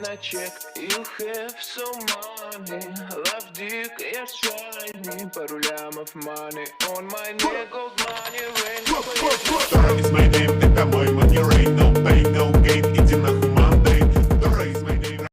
На чек, you have so money. Love dick, я shiny. Пару лямов money on my neck, gold money rain. Sure is my name, это мой money rain. No pain, no gain, иди нахуй Monday. Sure is my name.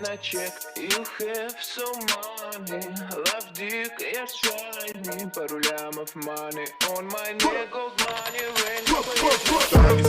на чек, you have so money. Love dick, я shiny. Пару лямов money on my neck, gold money rain.